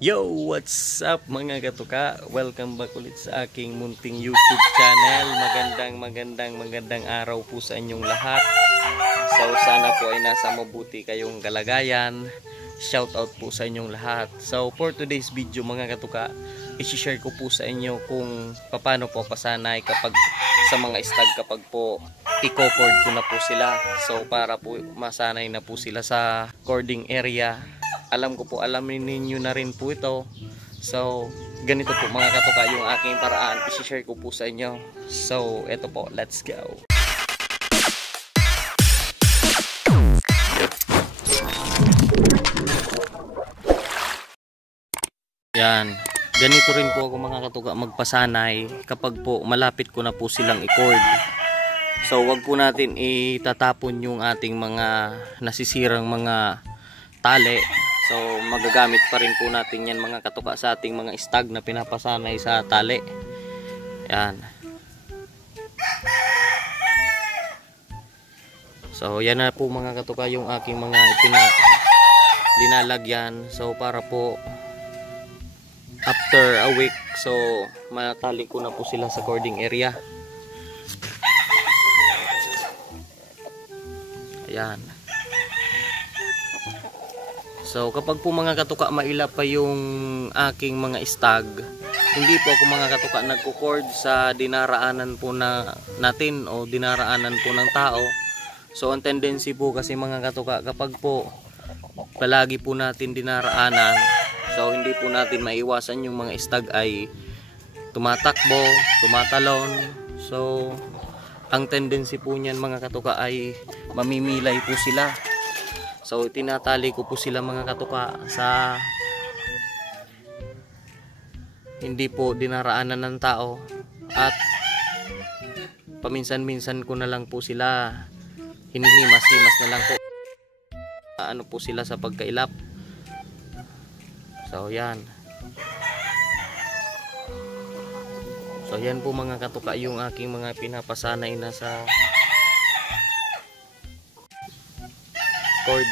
Yo! What's up mga katuka? Welcome back ulit sa aking munting YouTube channel. Magandang araw po sa inyong lahat. So sana po ay nasa mabuti kayong kalagayan. Shout out po sa inyong lahat. So for today's video mga katuka, i-share ko po sa inyo kung paano po pasanay kapag sa mga stag kapag po i-cord ko na po sila. So para po masanay na po sila sa cording area. Alam ko po, alamin ninyo na rin po ito. So, ganito po mga katuka yung aking paraan. I-share ko po sa inyo. So, eto po, let's go. Yan. Ganito rin po ako mga katuka magpasanay kapag po malapit ko na po silang i-cord. So, wag po natin itatapon yung ating mga nasisirang mga tali. So magagamit pa rin po natin yan mga katuka sa ating mga stag na pinapasanay sa tali. Yan. So yan na po mga katuka yung aking mga linalagyan. So para po after a week, so matali ko na po sila sa cording area. Ayan. So kapag po mga katuka maila pa yung aking mga stag, hindi po ako mga katuka nagko-cord sa dinaraanan po natin o dinaraanan po ng tao. So ang tendency po kasi mga katuka kapag po palagi po natin dinaraanan, so hindi po natin maiwasan yung mga stag ay tumatakbo, tumatalon. So ang tendency po niyan mga katuka ay mamimilay po sila. So tinatali ko po sila mga katuka sa hindi po dinaraanan ng tao at paminsan-minsan ko na lang po sila hinihimas-himas na lang po ano po sila sa pagkailap. So yan. So yan po mga katuka yung aking mga pinapasanay na sa cord.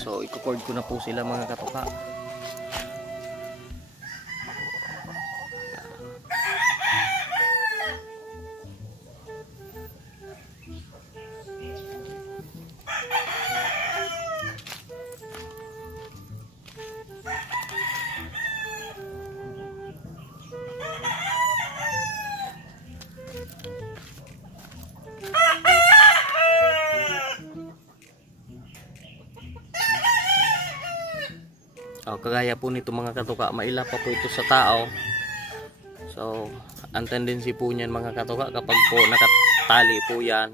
So i-cord ko na po sila mga katuka. Kagaya po nito mga katuka, maila pa po ito sa tao. So ang tendency po niyan mga katuka kapag po nakatali po yan,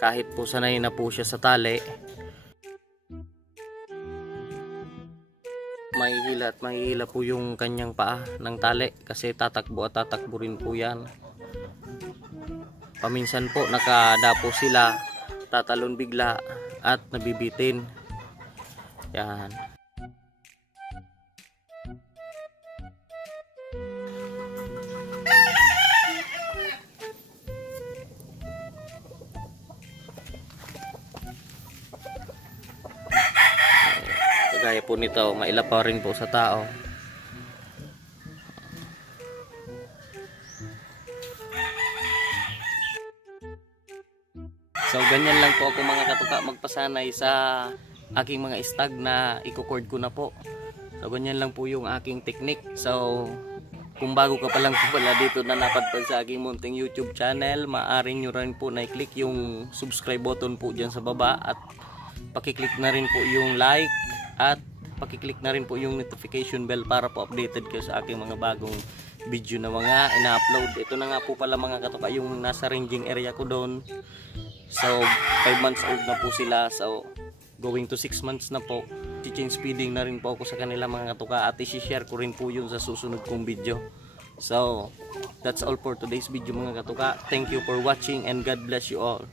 kahit po sanay na po siya sa tali, mahihila po yung kanyang paa ng tali kasi tatakbo at tatakbo rin po yan. Paminsan po nakadapo sila, tatalon bigla at nabibitin. Yan. Kagaya po nito, maila pa rin po sa tao. So ganyan lang po ako mga katuka magpasanay sa aking mga stag na i-cord ko na po. So ganyan lang po yung aking technique. So kung bago ka pa lang po pala dito na napadpad sa aking munting YouTube channel, maaari nyo rin po na i-click yung subscribe button po dyan sa baba at pakiclick na rin po yung like at pakiclick na rin po yung notification bell para po updated kayo sa aking mga bagong video na mga ina-upload. Ito na nga po pala mga katuka yung nasa ranging area ko doon. So 5 months old na po sila. So going to 6 months na po. I-change feeding na rin po ako sa kanila mga katuka at i-share ko rin po yun sa susunod kong video. So that's all for today's video mga katuka. Thank you for watching and God bless you all.